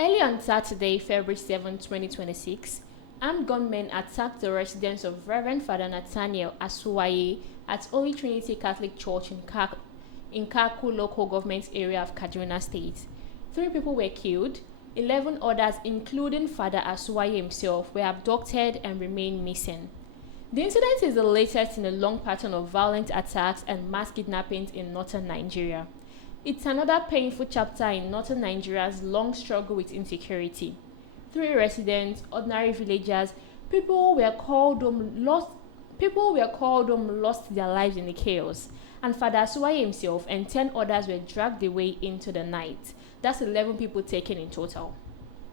Early on Saturday, February 7, 2026, armed gunmen attacked the residence of Reverend Father Nathaniel Asuwaye at Holy Trinity Catholic Church in Kaku local government area of Kaduna State. 3 people were killed, 11 others, including Father Asuwaye himself, were abducted and remain missing. The incident is the latest in a long pattern of violent attacks and mass kidnappings in northern Nigeria. It's another painful chapter in northern Nigeria's long struggle with insecurity. 3 residents, ordinary villagers, people who were called home lost their lives in the chaos, and Father Asuwaye himself and 10 others were dragged away into the night. That's 11 people taken in total.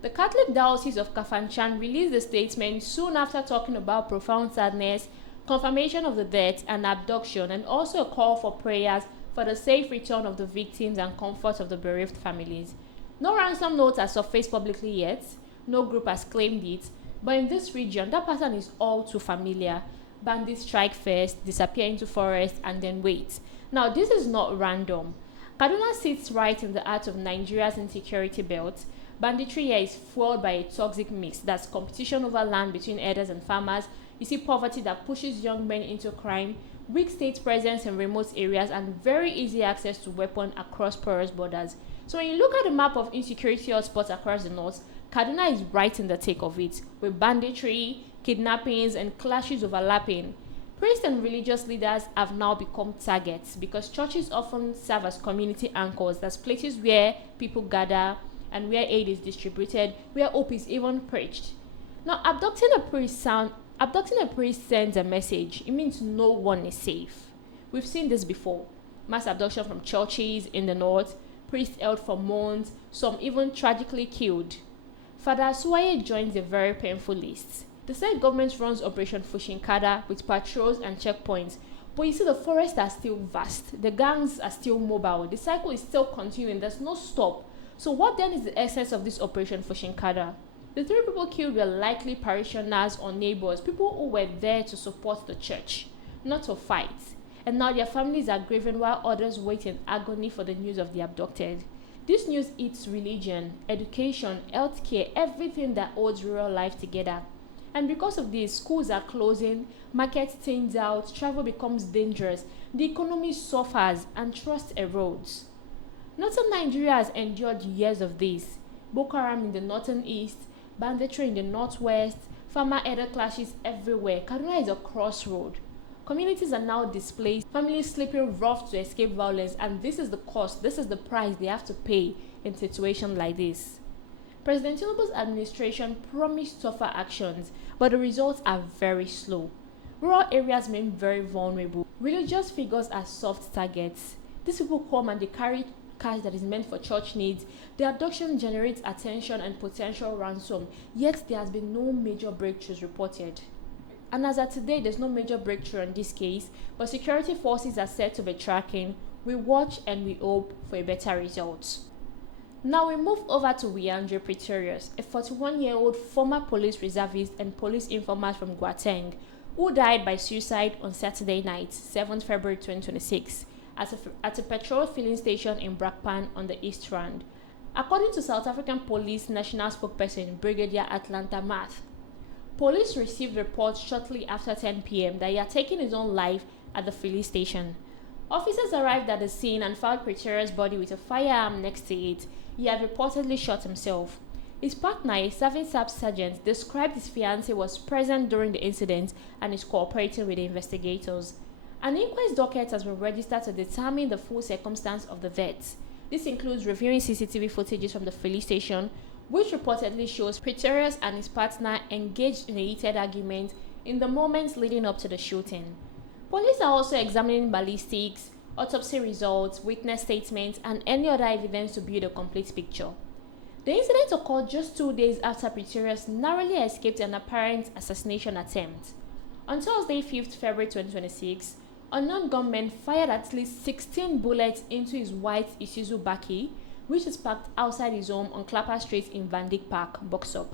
The Catholic Diocese of Kafanchan released a statement soon after talking about profound sadness, confirmation of the death and abduction, and also a call for prayers for the safe return of the victims and comfort of the bereaved families. No ransom note has surfaced publicly yet, no group has claimed it, but in this region, that pattern is all too familiar. Bandits strike first, disappear into forest, and then wait. Now, this is not random. Kaduna sits right in the heart of Nigeria's insecurity belt. Banditry here is fueled by a toxic mix. That's competition over land between herders and farmers. You see poverty that pushes young men into crime, weak state presence in remote areas, and very easy access to weapons across porous borders. So when you look at the map of insecurity hotspots across the north, Kaduna is right in the thick of it, with banditry, kidnappings, and clashes overlapping. Priests and religious leaders have now become targets because churches often serve as community anchors. That's places where people gather and where aid is distributed, where hope is even preached. Now, abducting a priest sends a message. It means no one is safe. We've seen this before. Mass abduction from churches in the north, priests held for months, some even tragically killed. Father Asuwaye joins a very painful list. The state government runs Operation Fushinkada with patrols and checkpoints, but you see the forests are still vast, the gangs are still mobile, the cycle is still continuing, there's no stop. So what then is the essence of this Operation Fushinkada? The 3 people killed were likely parishioners or neighbors, people who were there to support the church, not to fight. And now their families are grieving while others wait in agony for the news of the abducted. This news eats religion, education, healthcare, everything that holds rural life together. And because of this, schools are closing, markets thinned out, travel becomes dangerous, the economy suffers, and trust erodes. Northern Nigeria has endured years of this. Boko Haram in the northern east, banditry in the northwest, farmer-herder clashes everywhere. Kaduna is a crossroad. Communities are now displaced, families sleeping rough to escape violence, and this is the cost, this is the price they have to pay in situations like this. President Tinubu's administration promised tougher actions, but the results are very slow. Rural areas remain very vulnerable. Religious figures are soft targets. These people come and they carry cash that is meant for church needs. The abduction generates attention and potential ransom, yet there has been no major breakthroughs reported. And as of today, there's no major breakthrough in this case, but security forces are said to be tracking. We watch and we hope for a better result. Now we move over to Wiandre Pretorius, a 41-year-old former police reservist and police informant from Gauteng, who died by suicide on Saturday night, 7th February 2026, at a petrol filling station in Brakpan on the East Rand. According to South African Police National Spokesperson Brigadier Atlanta Math, police received reports shortly after 10 p.m. that he had taken his own life at the filling station. Officers arrived at the scene and found Pretorius' body with a firearm next to it. He had reportedly shot himself. His partner, a serving sub sergeant, described his fiancée was present during the incident and is cooperating with the investigators. An inquest docket has been registered to determine the full circumstance of the death. This includes reviewing CCTV footages from the filling station, which reportedly shows Pretorius and his partner engaged in a heated argument in the moments leading up to the shooting. Police are also examining ballistics, autopsy results, witness statements, and any other evidence to build a complete picture. The incident occurred just 2 days after Pretorius narrowly escaped an apparent assassination attempt. On Thursday, 5th February 2026, unknown gunmen fired at least 16 bullets into his white Isuzu Baki, which is parked outside his home on Clapper Street in Van Dyck Park, Boxup.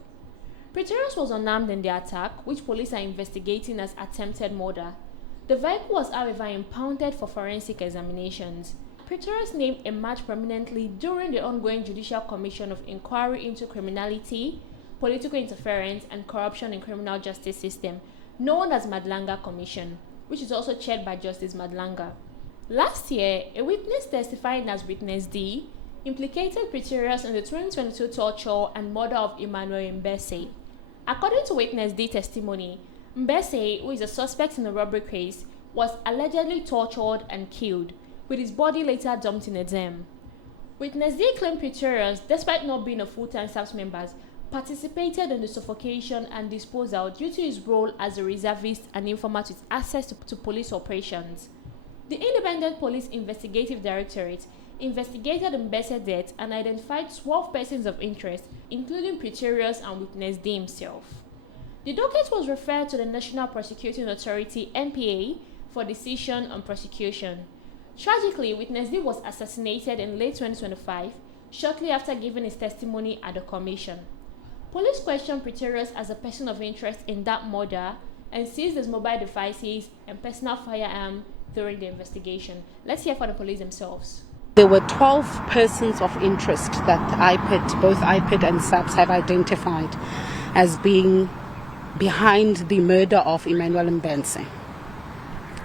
Pretorius was unarmed in the attack, which police are investigating as attempted murder. The vehicle was, however, impounded for forensic examinations. Pretorius' name emerged prominently during the ongoing Judicial Commission of Inquiry into Criminality, Political Interference, and Corruption in Criminal Justice System, known as Madlanga Commission, which is also chaired by Justice Madlanga. Last year, a witness testifying as Witness D implicated Pretorius in the 2022 torture and murder of Emmanuel Mbese. According to Witness D testimony, Mbese, who is a suspect in the robbery case, was allegedly tortured and killed, with his body later dumped in a dam. Witness D claimed Pretorius, despite not being a full-time staff member, participated in the suffocation and disposal due to his role as a reservist and informant with access to police operations. The Independent Police Investigative Directorate investigated Mbese's death and identified 12 persons of interest, including Pretorius and Witness D himself. The docket was referred to the National Prosecuting Authority (NPA) for decision on prosecution. Tragically, Witness D was assassinated in late 2025, shortly after giving his testimony at the commission. Police questioned Pretorius as a person of interest in that murder and seized his mobile devices and personal firearm during the investigation. Let's hear from the police themselves. There were 12 persons of interest that both IPID and SAPS have identified as being behind the murder of Emmanuel Mbese.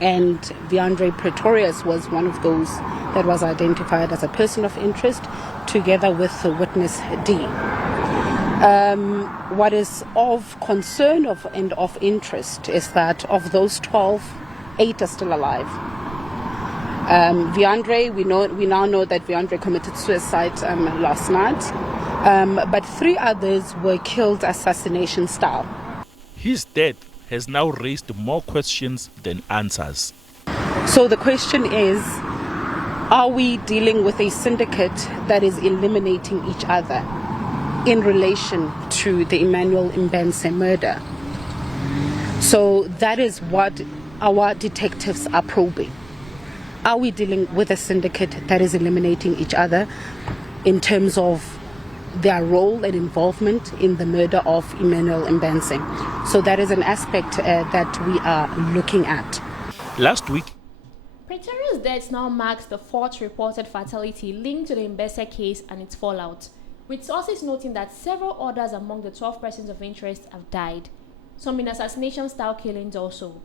And Wiandre Pretorius was one of those that was identified as a person of interest, together with the Witness D. What is of concern and of interest is that of those 12, 8 are still alive. Wiandre, we now know that Wiandre committed suicide last night, but 3 others were killed assassination style. His death has now raised more questions than answers. So the question is, are we dealing with a syndicate that is eliminating each other in relation to the Emmanuel Mbese murder? So that is what our detectives are probing. Are we dealing with a syndicate that is eliminating each other in terms of their role and involvement in the murder of Emmanuel Mbese? So that is an aspect that we are looking at. Last week, Pretorius' death now marks the 4th reported fatality linked to the Mbese case and its fallout, with sources noting that several others among the 12 persons of interest have died, some in assassination-style killings also.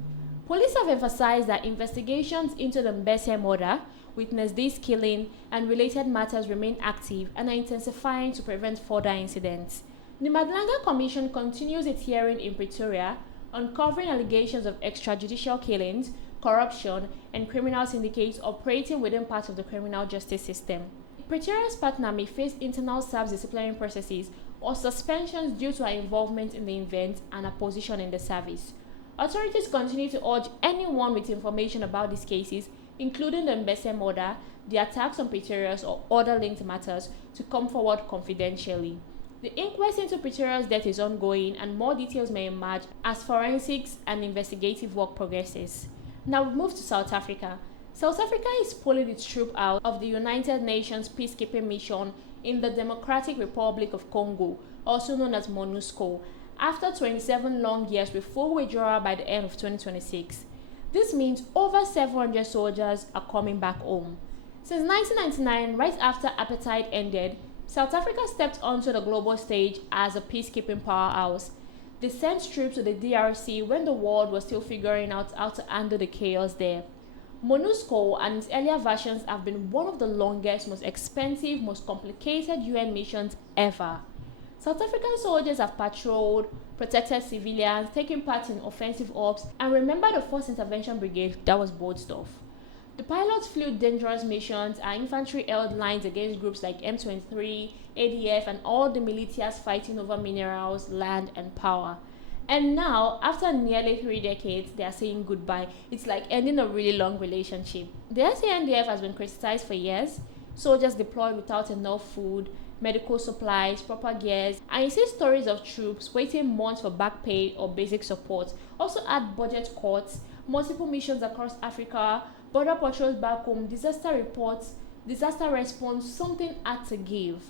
Police have emphasized that investigations into the Mbese murder, Witness D's killing, and related matters remain active and are intensifying to prevent further incidents. The Madlanga Commission continues its hearing in Pretoria, uncovering allegations of extrajudicial killings, corruption, and criminal syndicates operating within parts of the criminal justice system. Pretorius' partner may face internal SAPS disciplinary processes or suspensions due to her involvement in the event and her position in the service. Authorities continue to urge anyone with information about these cases, including the Mbese murder, the attacks on Pretorius, or other linked matters, to come forward confidentially. The inquest into Pretorius' death is ongoing, and more details may emerge as forensics and investigative work progresses. Now we move to South Africa. South Africa is pulling its troop out of the United Nations peacekeeping mission in the Democratic Republic of Congo, also known as MONUSCO, after 27 long years with full withdrawal by the end of 2026. This means over 700 soldiers are coming back home. Since 1999, right after apartheid ended, South Africa stepped onto the global stage as a peacekeeping powerhouse. They sent troops to the DRC when the world was still figuring out how to handle the chaos there. MONUSCO and its earlier versions have been one of the longest, most expensive, most complicated UN missions ever. South African soldiers have patrolled, protected civilians, taken part in offensive ops, and remember the 1st Intervention Brigade that was bold stuff. The pilots flew dangerous missions, and infantry held lines against groups like M23, ADF, and all the militias fighting over minerals, land, and power. And now, after nearly 3 decades, they are saying goodbye. It's like ending a really long relationship. The SANDF has been criticized for years. Soldiers deployed without enough food, medical supplies, proper gears, and you see stories of troops waiting months for back pay or basic support. Also add budget cuts, multiple missions across Africa, border patrols back home, disaster reports, disaster response, something had to give.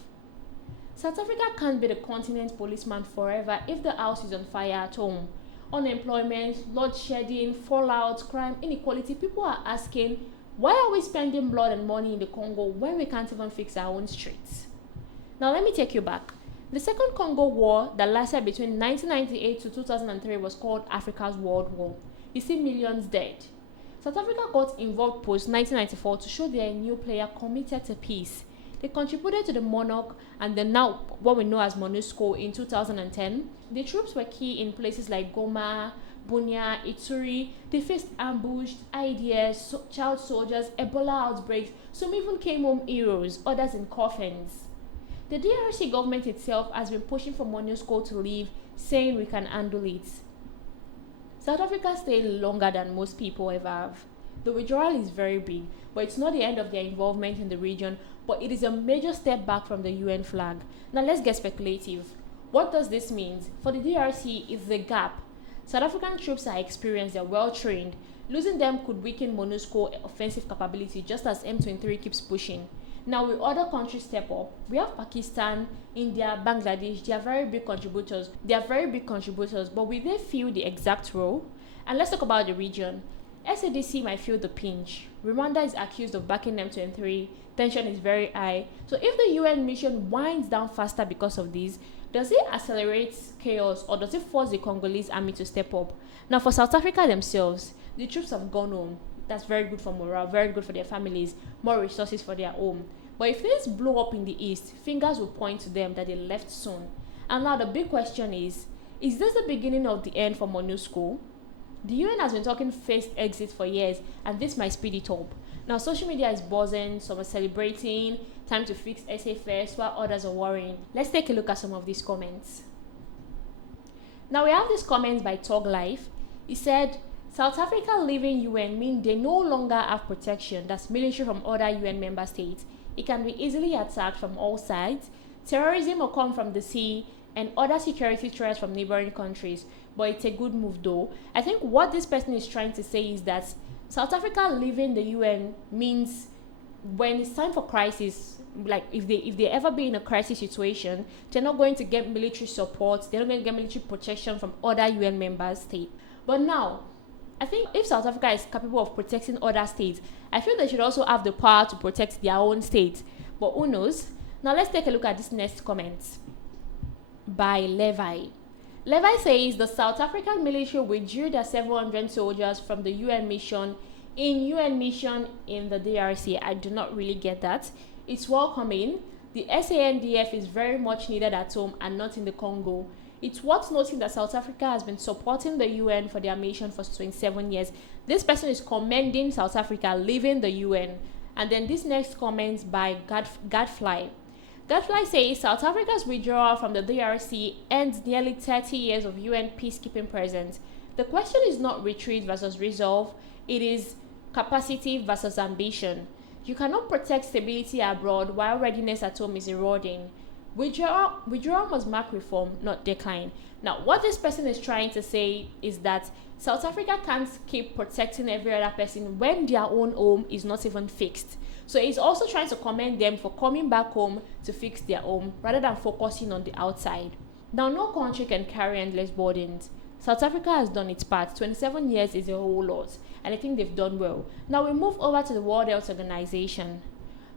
South Africa can't be the continent's policeman forever if the house is on fire at home. Unemployment, load shedding, fallout, crime, inequality, people are asking, Why are we spending blood and money in the Congo when we can't even fix our own streets? Now let me take you back. The Second Congo War that lasted between 1998 to 2003 was called Africa's World War. You see millions dead. South Africa got involved post-1994 to show they are a new player committed to peace. They contributed to the MONUC and then now what we know as MONUSCO in 2010. The troops were key in places like Goma, Bunia, Ituri. They faced ambushed, IDS, child soldiers, Ebola outbreaks. Some even came home heroes, others in coffins. The DRC government itself has been pushing for MONUSCO to leave, saying we can handle it. South Africa stayed longer than most people ever have. The withdrawal is very big, but it's not the end of their involvement in the region, but it is a major step back from the UN flag. Now let's get speculative. What does this mean? For the DRC, it's the gap. South African troops are experienced, they're well trained. Losing them could weaken MONUSCO offensive capability just as M23 keeps pushing. Now will other countries step up? We have Pakistan, India, Bangladesh. They are very big contributors. But will they feel the exact role? And let's talk about the region. SADC might feel the pinch. Rwanda is accused of backing M23. Tension is very high. So if the UN mission winds down faster because of this, does it accelerate chaos or does it force the Congolese army to step up? Now for South Africa themselves, the troops have gone home. That's very good for morale, very good for their families, more resources for their home. But if things blow up in the east, fingers will point to them that they left soon. And now the big question is this the beginning of the end for MONUSCO? The UN has been talking phased exit for years, and this might speed it up. Now social media is buzzing, some are celebrating, time to fix SA first, while others are worrying. Let's take a look at some of these comments. Now we have these comments by Tog Life. He said, South Africa leaving UN means they no longer have protection, that's military from other UN member states. It can be easily attacked from all sides. Terrorism will come from the sea and other security threats from neighboring countries. But it's a good move though. I think what this person is trying to say is that South Africa leaving the UN means when it's time for crisis, like if they ever be in a crisis situation, they're not going to get military support, they're not going to get military protection from other UN member states. But now, I think if South Africa is capable of protecting other states, I feel they should also have the power to protect their own state. But who knows? Now let's take a look at this next comment by Levi. Levi says the South African military withdrew their 700 soldiers from the UN mission in the DRC. I do not really get that. It's welcoming. The SANDF is very much needed at home and not in the Congo. It's worth noting that South Africa has been supporting the UN for their mission for 27 years. This person is commending South Africa leaving the UN. And then this next comment by Gadfly. Gadfly says South Africa's withdrawal from the DRC ends nearly 30 years of UN peacekeeping presence. The question is not retreat versus resolve, it is capacity versus ambition. You cannot protect stability abroad while readiness at home is eroding. Withdrawal must mark reform, not decline. Now, what this person is trying to say is that South Africa can't keep protecting every other person when their own home is not even fixed. So he's also trying to commend them for coming back home to fix their home rather than focusing on the outside. Now, no country can carry endless burdens. South Africa has done its part. 27 years is a whole lot, and I think they've done well. Now we move over to the World Health Organization.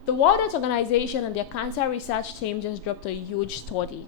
The World Health Organization and their cancer research team just dropped a huge study.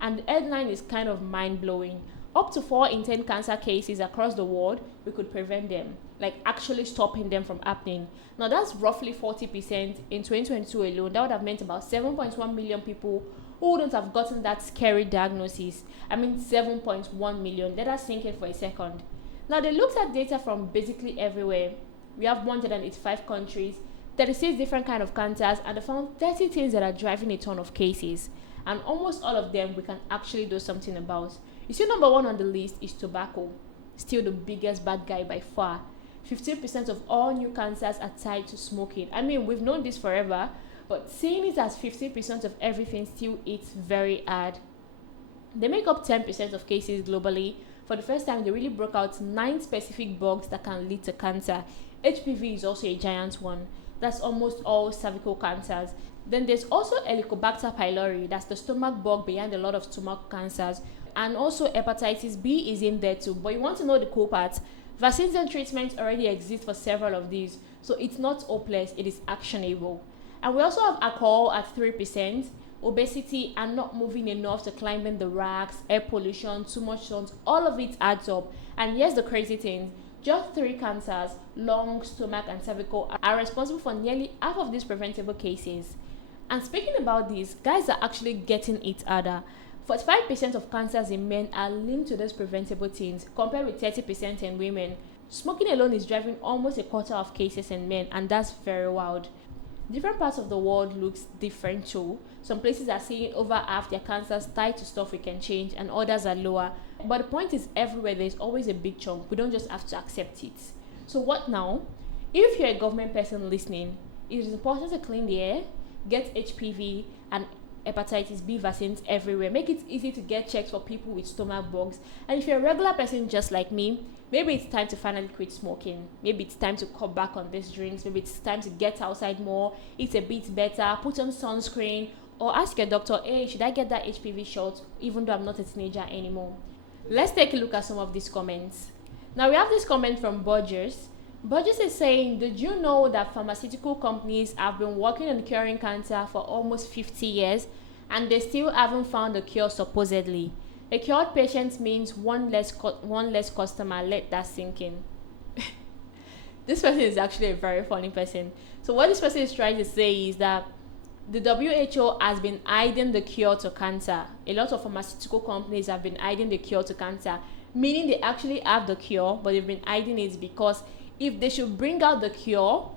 And the headline is kind of mind-blowing. Up to 4 in 10 cancer cases across the world, we could prevent them, like actually stopping them from happening. Now that's roughly 40% in 2022 alone. That would have meant about 7.1 million people who wouldn't have gotten that scary diagnosis. I mean 7.1 million. Let us think it for a second. Now they looked at data from basically everywhere. We have 185 countries, 36 different kinds of cancers, and they found 30 things that are driving a ton of cases. And almost all of them we can actually do something about. You see, number 1 on the list is tobacco. Still the biggest bad guy by far. 15% of all new cancers are tied to smoking. I mean, we've known this forever, but seeing it as 15% of everything still hits very hard. They make up 10% of cases globally. For the first time, they really broke out 9 specific bugs that can lead to cancer. HPV is also a giant one. That's almost all cervical cancers. Then there's also Helicobacter pylori. That's the stomach bug behind a lot of stomach cancers. And also hepatitis B is in there too. But you want to know the cool part? Vaccines and treatments already exist for several of these. So it's not hopeless, it is actionable. And we also have alcohol at 3%, obesity and not moving enough to climbing the racks, air pollution, too much sun, all of it adds up. And here's the crazy thing, just 3 cancers, lung, stomach and cervical, are responsible for nearly half of these preventable cases. And speaking about this, guys are actually getting it harder. 45% of cancers in men are linked to those preventable things, compared with 30% in women. Smoking alone is driving almost a quarter of cases in men, and that's very wild. Different parts of the world looks different too. Some places are seeing over half their cancers tied to stuff we can change, and others are lower. But the point is, everywhere there's always a big chunk. We don't just have to accept it. So what now? If you're a government person listening, it is important to clean the air, get HPV and hepatitis B vaccines everywhere. Make it easy to get checked for people with stomach bugs. And if you're a regular person just like me, maybe it's time to finally quit smoking. Maybe it's time to cut back on these drinks. Maybe it's time to get outside more, eat a bit better, put on sunscreen, or ask your doctor, hey, should I get that HPV shot even though I'm not a teenager anymore? Let's take a look at some of these comments. Now we have this comment from Burgess. Burgess is saying, did you know that pharmaceutical companies have been working on curing cancer for almost 50 years and they still haven't found a cure supposedly? A cured patient means one less customer. Let that sink in. This person is actually a very funny person. So what this person is trying to say is that the WHO has been hiding the cure to cancer. A lot of pharmaceutical companies have been hiding the cure to cancer, meaning they actually have the cure, but they've been hiding it because if they should bring out the cure,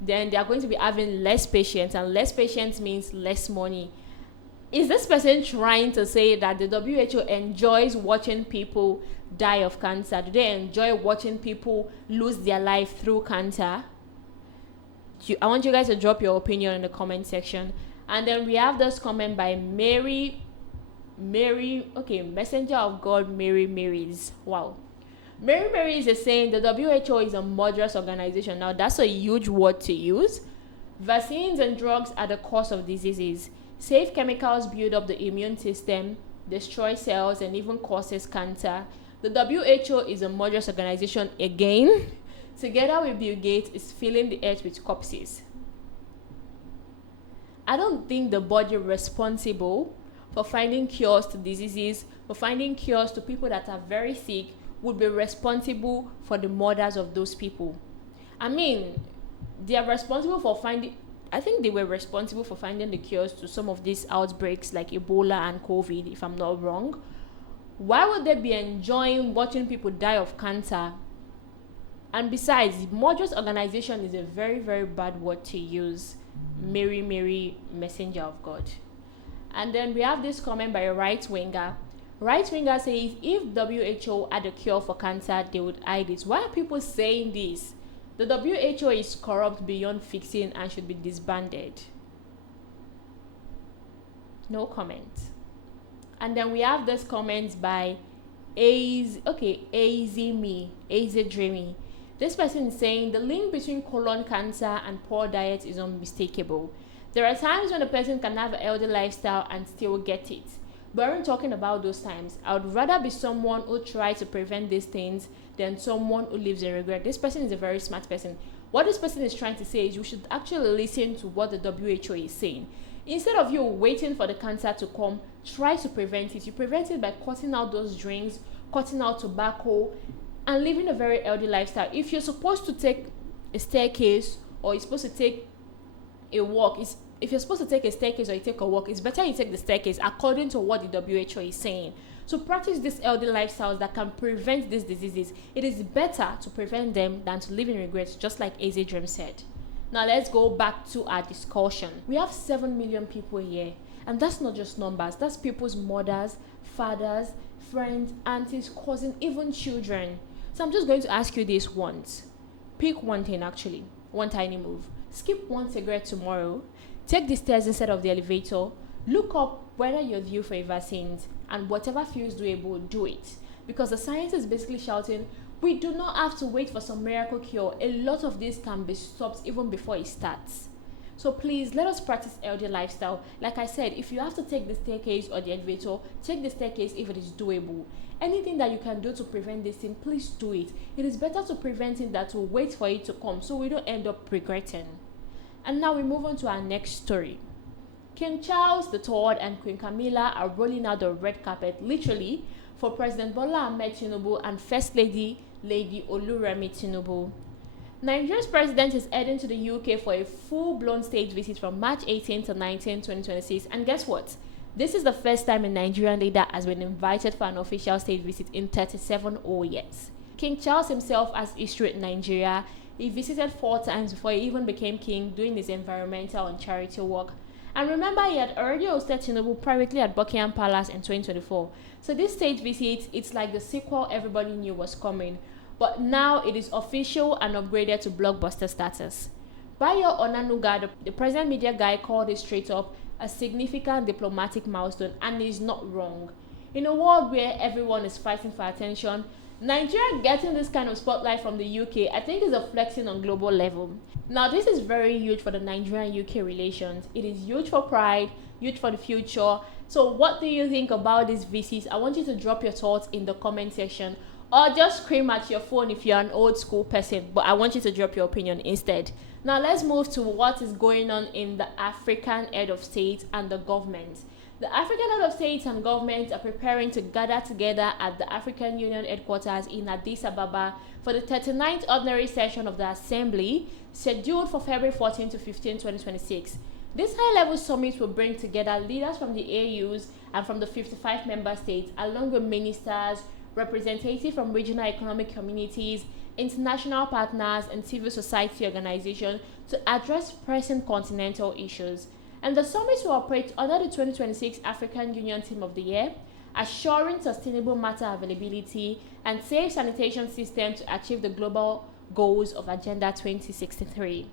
then they are going to be having less patients, and less patients means less money. Is this person trying to say that the WHO enjoys watching people die of cancer? Do they enjoy watching people lose their life through cancer? I want you guys to drop your opinion in the comment section. And then we have this comment by Messenger of God Mary Marys. Wow. Mary Marys is saying the WHO is a murderous organization. Now that's a huge word to use. Vaccines and drugs are the cause of diseases. Safe chemicals build up the immune system, destroy cells, and even causes cancer. The WHO is a murderous organization again. Together with Bill Gates, is filling the earth with corpses. I don't think the body responsible for finding cures to diseases, for finding cures to people that are very sick, would be responsible for the murders of those people. I mean, they are responsible for finding, I think they were responsible for finding the cures to some of these outbreaks like Ebola and COVID, if I'm not wrong. Why would they be enjoying watching people die of cancer? And besides, murderous organization is a very, very bad word to use. Mary, messenger of God. And then we have this comment by a right-winger. Right-winger says, if WHO had a cure for cancer, they would hide it. Why are people saying this? The WHO is corrupt beyond fixing and should be disbanded. No comment. And then we have this comment by Dreamy. This person is saying the link between colon cancer and poor diet is unmistakable. There are times when a person can have a healthy lifestyle and still get it. But when talking about those times, I would rather be someone who tries to prevent these things than someone who lives in regret. This person is a very smart person. What this person is trying to say is you should actually listen to what the WHO is saying. Instead of you waiting for the cancer to come, try to prevent it. You prevent it by cutting out those drinks, cutting out tobacco, and living a very healthy lifestyle. If you're supposed to take a staircase or you're supposed to take a walk, if you're supposed to take a staircase or you take a walk, it's better you take the staircase according to what the WHO is saying. So practice these healthy lifestyles that can prevent these diseases. It is better to prevent them than to live in regrets, just like Dream said. Now let's go back to our discussion. We have 7 million people here, and that's not just numbers. That's people's mothers, fathers, friends, aunties, cousins, even children. So I'm just going to ask you this once. Pick one thing actually, one tiny move. Skip one cigarette tomorrow. Take the stairs instead of the elevator. Look up whether you're due for a vaccine, and whatever feels doable, do it. Because the science is basically shouting, we do not have to wait for some miracle cure. A lot of this can be stopped even before it starts. So please, let us practice healthy lifestyle. Like I said, if you have to take the staircase or the elevator, take the staircase if it is doable. Anything that you can do to prevent this thing, please do it. It is better to prevent it than to wait for it to come, so we don't end up regretting. And now we move on to our next story. King Charles III and Queen Camilla are rolling out the red carpet, literally, for President Bola Ahmed Tinubu and First Lady Oluremi Tinubu. Nigeria's president is heading to the UK for a full-blown state visit from March 18 to 19, 2026. And guess what? This is the first time a Nigerian leader has been invited for an official state visit in 37 whole years. King Charles himself has history in Nigeria. He visited 4 times before he even became king, doing his environmental and charity work. And remember, he had already hosted Tinubu privately at Buckingham Palace in 2024. So this state visit, it's like the sequel everybody knew was coming. But now it is official and upgraded to blockbuster status. Bayo Onanuga, the president media guy, called it straight up a significant diplomatic milestone, and he's not wrong. In a world where everyone is fighting for attention, Nigeria getting this kind of spotlight from the UK, I think, is a flexing on global level. Now, this is very huge for the Nigerian-UK relations. It is huge for pride, huge for the future. So what do you think about this visit? I want you to drop your thoughts in the comment section, or just scream at your phone if you're an old school person, but I want you to drop your opinion instead. Now let's move to what is going on in the African head of state and the government. The African head of states and governments are preparing to gather together at the African Union headquarters in Addis Ababa for the 39th ordinary session of the Assembly, scheduled for February 14 to 15, 2026. This high-level summit will bring together leaders from the AUs and from the 55 member states, along with ministers, representatives from regional economic communities, international partners, and civil society organizations to address pressing continental issues. And the summit will operate under the 2026 African Union Theme of the Year, assuring sustainable matter availability and safe sanitation system to achieve the global goals of Agenda 2063.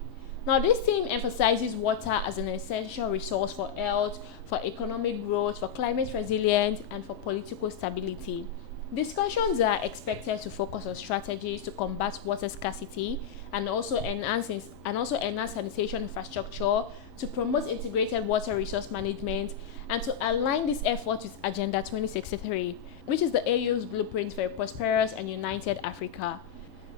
Now, this theme emphasizes water as an essential resource for health, for economic growth, for climate resilience, and for political stability. Discussions are expected to focus on strategies to combat water scarcity and also enhance sanitation infrastructure, to promote integrated water resource management, and to align this effort with Agenda 2063, which is the AU's blueprint for a prosperous and united Africa.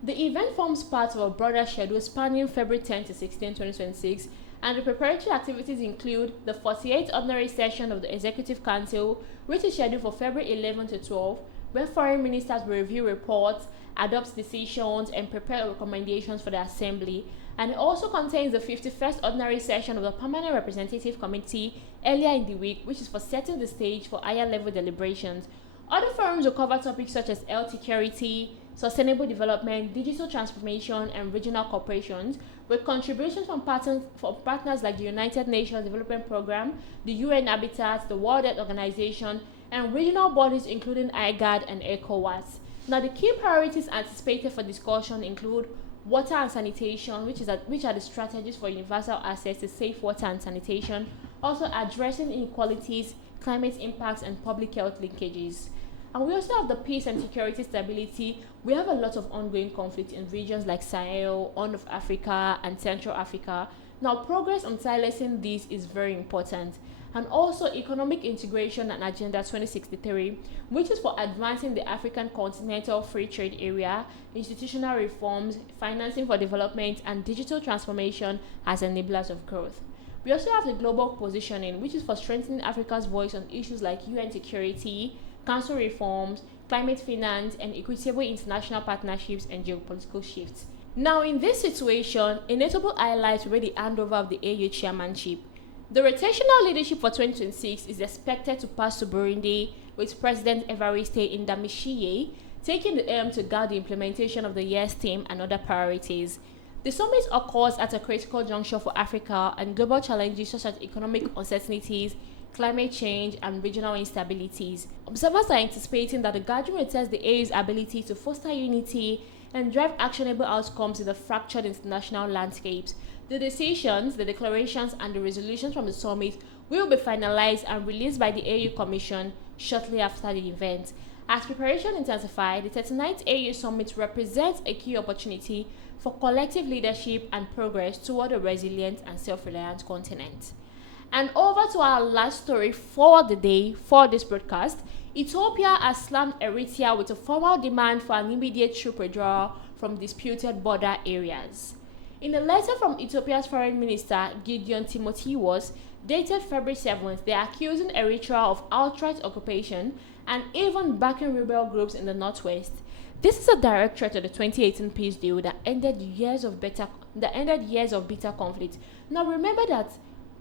The event forms part of a broader schedule spanning February 10 to 16, 2026, and the preparatory activities include the 48th ordinary session of the Executive Council, which is scheduled for February 11 to 12, where foreign ministers will review reports, adopt decisions, and prepare recommendations for the Assembly. And it also contains the 51st ordinary session of the Permanent Representative Committee earlier in the week, which is for setting the stage for higher level deliberations. Other forums will cover topics such as health security, sustainable development, digital transformation, and regional cooperations, with contributions from partners like the United Nations Development Programme, the UN Habitat, the World Health Organization, and regional bodies including IGAD and ECOWAS. Now, the key priorities anticipated for discussion include water and sanitation, which are the strategies for universal access to safe water and sanitation, also addressing inequalities, climate impacts, and public health linkages. And we also have the peace and security stability. We have a lot of ongoing conflict in regions like Sahel, Horn of Africa, and Central Africa. Now, progress on silencing these is very important. And also economic integration and Agenda 2063, which is for advancing the African continental free trade area, institutional reforms, financing for development, and digital transformation as enablers of growth. We also have the global positioning, which is for strengthening Africa's voice on issues like UN security, council reforms, climate finance, and equitable international partnerships and geopolitical shifts. Now, in this situation, a notable highlight will be the handover of the AU chairmanship. The rotational leadership for 2026 is expected to pass to Burundi, with President Evariste Ndayishimiye taking the helm to guide the implementation of the year's theme and other priorities. The summit occurs at a critical juncture for Africa, and global challenges such as economic uncertainties, climate change, and regional instabilities. Observers are anticipating that the gathering will test the AU's ability to foster unity and drive actionable outcomes in the fractured international landscapes. The decisions, the declarations, and the resolutions from the summit will be finalized and released by the AU Commission shortly after the event. As preparation intensified, the 39th AU Summit represents a key opportunity for collective leadership and progress toward a resilient and self-reliant continent. And over to our last story for the day for this broadcast. Ethiopia has slammed Eritrea with a formal demand for an immediate troop withdrawal from disputed border areas. In a letter from Ethiopia's Foreign Minister Gideon Timotheus, dated February 7th, they are accusing Eritrea of outright occupation and even backing rebel groups in the northwest. This is a direct threat to the 2018 peace deal that ended years of bitter conflict. Now remember that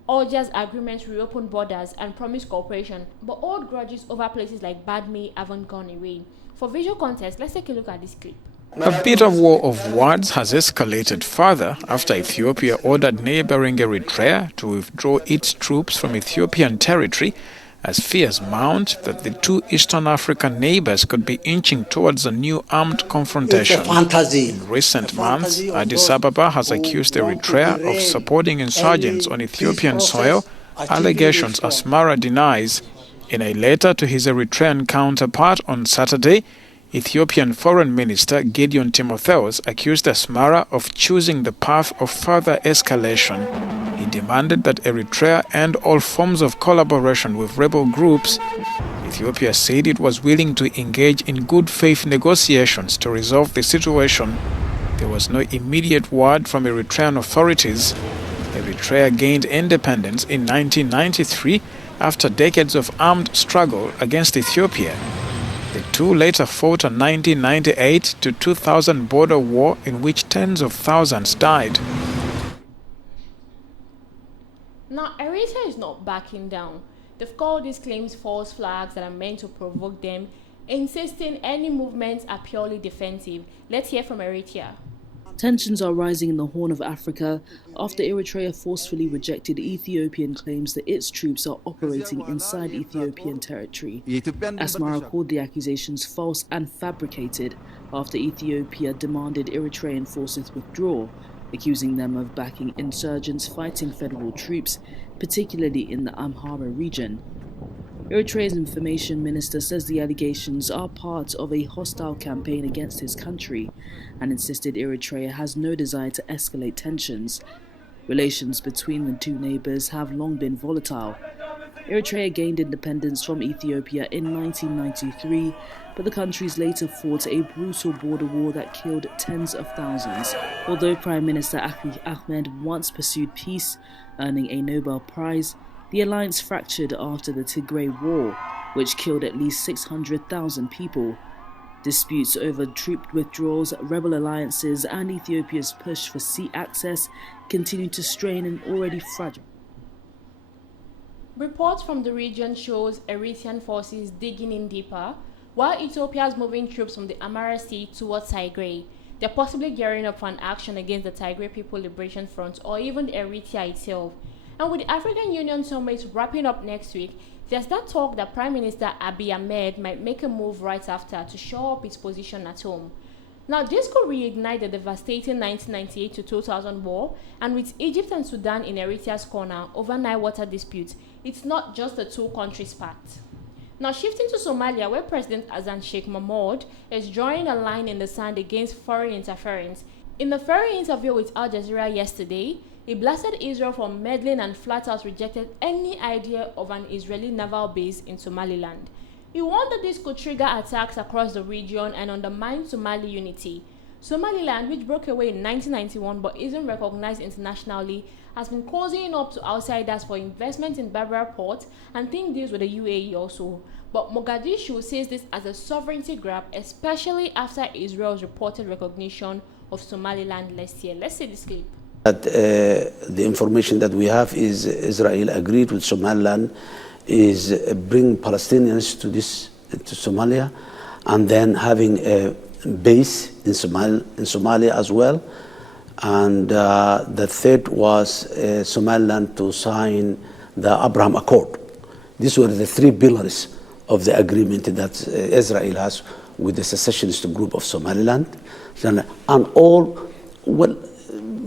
Algiers agreements reopened borders and promised cooperation, but old grudges over places like Badme haven't gone away. For visual context, let's take a look at this clip. A bitter war of words has escalated further after Ethiopia ordered neighboring Eritrea to withdraw its troops from Ethiopian territory, as fears mount that the two Eastern African neighbors could be inching towards a new armed confrontation. In recent months, Addis Ababa has accused Eritrea of supporting insurgents on Ethiopian soil, allegations Asmara denies. In a letter to his Eritrean counterpart on Saturday, Ethiopian Foreign Minister Gideon Timotheus accused Asmara of choosing the path of further escalation. He demanded that Eritrea end all forms of collaboration with rebel groups. Ethiopia said it was willing to engage in good faith negotiations to resolve the situation. There was no immediate word from Eritrean authorities. Eritrea gained independence in 1993 after decades of armed struggle against Ethiopia. The two later fought a 1998 to 2000 border war in which tens of thousands died. Now, Eritrea is not backing down. They've called these claims false flags that are meant to provoke them, insisting any movements are purely defensive. Let's hear from Eritrea. Tensions are rising in the Horn of Africa after Eritrea forcefully rejected Ethiopian claims that its troops are operating inside Ethiopian territory. Asmara called the accusations false and fabricated after Ethiopia demanded Eritrean forces withdraw, accusing them of backing insurgents fighting federal troops, particularly in the Amhara region. Eritrea's information minister says the allegations are part of a hostile campaign against his country and insisted Eritrea has no desire to escalate tensions. Relations between the two neighbors have long been volatile. Eritrea gained independence from Ethiopia in 1993, but the countries later fought a brutal border war that killed tens of thousands. Although Prime Minister Abiy Ahmed once pursued peace, earning a Nobel Prize, the alliance fractured after the Tigray War, which killed at least 600,000 people. Disputes over troop withdrawals, rebel alliances, and Ethiopia's push for sea access continue to strain an already fragile. Reports from the region shows Eritrean forces digging in deeper, while Ethiopia is moving troops from the Amhara Sea towards Tigray. They're possibly gearing up for an action against the Tigray People Liberation Front or even Eritrea itself. And with the African Union Summit wrapping up next week, there's that talk that Prime Minister Abiy Ahmed might make a move right after to shore up his position at home. Now, this could reignite the devastating 1998 to 2000 war, and with Egypt and Sudan in Eritrea's corner over Nile water disputes, it's not just the two countries' spat. Now, shifting to Somalia, where President Hassan Sheikh Mohamud is drawing a line in the sand against foreign interference. In a very interview with Al Jazeera yesterday, he blasted Israel for meddling and flat out rejected any idea of an Israeli naval base in Somaliland. He warned that this could trigger attacks across the region and undermine Somali unity. Somaliland, which broke away in 1991 but isn't recognized internationally, has been cozying up to outsiders for investment in Berbera port and think deals with the UAE also. But Mogadishu sees this as a sovereignty grab, especially after Israel's reported recognition of Somaliland last year. Let's see this clip. The information that we have is Israel agreed with Somaliland is bring Palestinians to Somalia and then having a base in Somalia as well. And the third was Somaliland to sign the Abraham Accord. These were the three pillars of the agreement that Israel has with the secessionist group of Somaliland. And all, well,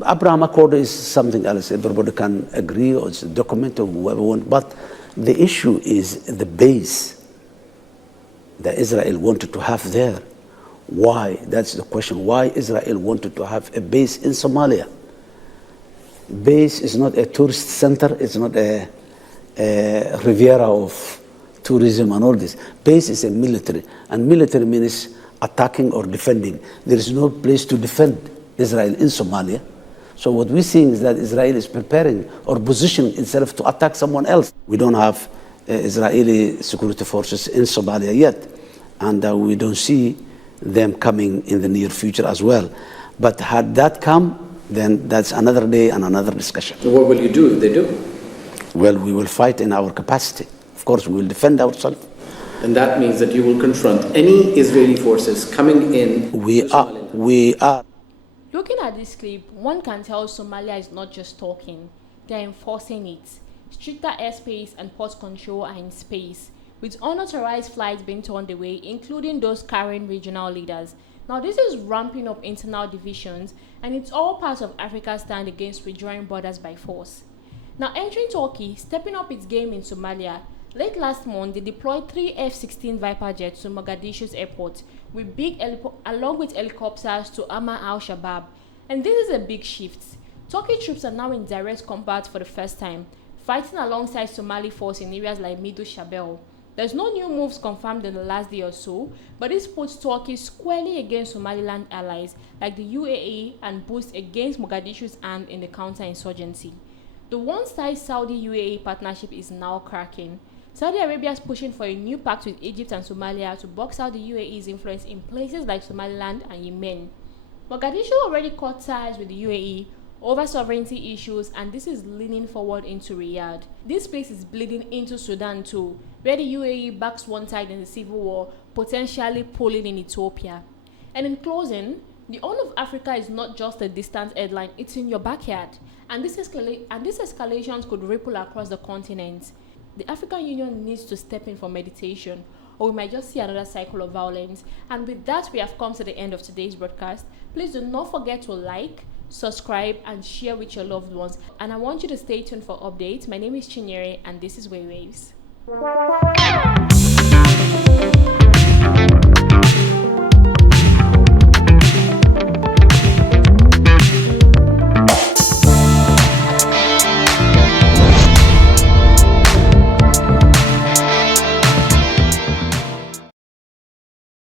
Abraham Accord is something else. Everybody can agree, or it's a document of whoever wants. But the issue is the base that Israel wanted to have there. Why? That's the question. Why Israel wanted to have a base in Somalia? Base is not a tourist center. It's not a Riviera of tourism and all this. Base is a military, and military means attacking or defending. There is no place to defend Israel in Somalia. So what we're seeing is that Israel is preparing or positioning itself to attack someone else. We don't have Israeli security forces in Somalia yet, and we don't see them coming in the near future as well. But had that come, then that's another day and another discussion. So what will you do if they do? Well, we will fight in our capacity. Of course, we will defend ourselves. And that means that you will confront any Israeli forces coming in. We are. Looking at this clip, one can tell Somalia is not just talking, they are enforcing it. Stricter airspace and port control are in space, with unauthorized flights being turned away, including those carrying regional leaders. Now this is ramping up internal divisions, and it's all part of Africa's stand against withdrawing borders by force. Now entering Turkey, stepping up its game in Somalia, late last month they deployed 3 F-16 Viper jets to Mogadishu's airport, with along with helicopters to Amma al-Shabaab. And this is a big shift. Turkey troops are now in direct combat for the first time, fighting alongside Somali force in areas like Middle Shabelle. There's no new moves confirmed in the last day or so, but this puts Turkey squarely against Somaliland allies like the UAE and boosts against Mogadishu's hand in the counterinsurgency. The one-side Saudi-UAE partnership is now cracking. Saudi Arabia is pushing for a new pact with Egypt and Somalia to box out the UAE's influence in places like Somaliland and Yemen. Mogadishu already cut ties with the UAE over sovereignty issues, and this is leaning forward into Riyadh. This place is bleeding into Sudan too, where the UAE backs one side in the civil war, potentially pulling in Ethiopia. And in closing, the Horn of Africa is not just a distant headline, it's in your backyard. And these escalations could ripple across the continent. The African Union needs to step in for meditation, or we might just see another cycle of violence. And with that, we have come to the end of today's broadcast. Please do not forget to like, subscribe, and share with your loved ones. And I want you to stay tuned for updates. My name is Chinyere, and this is Waywayves.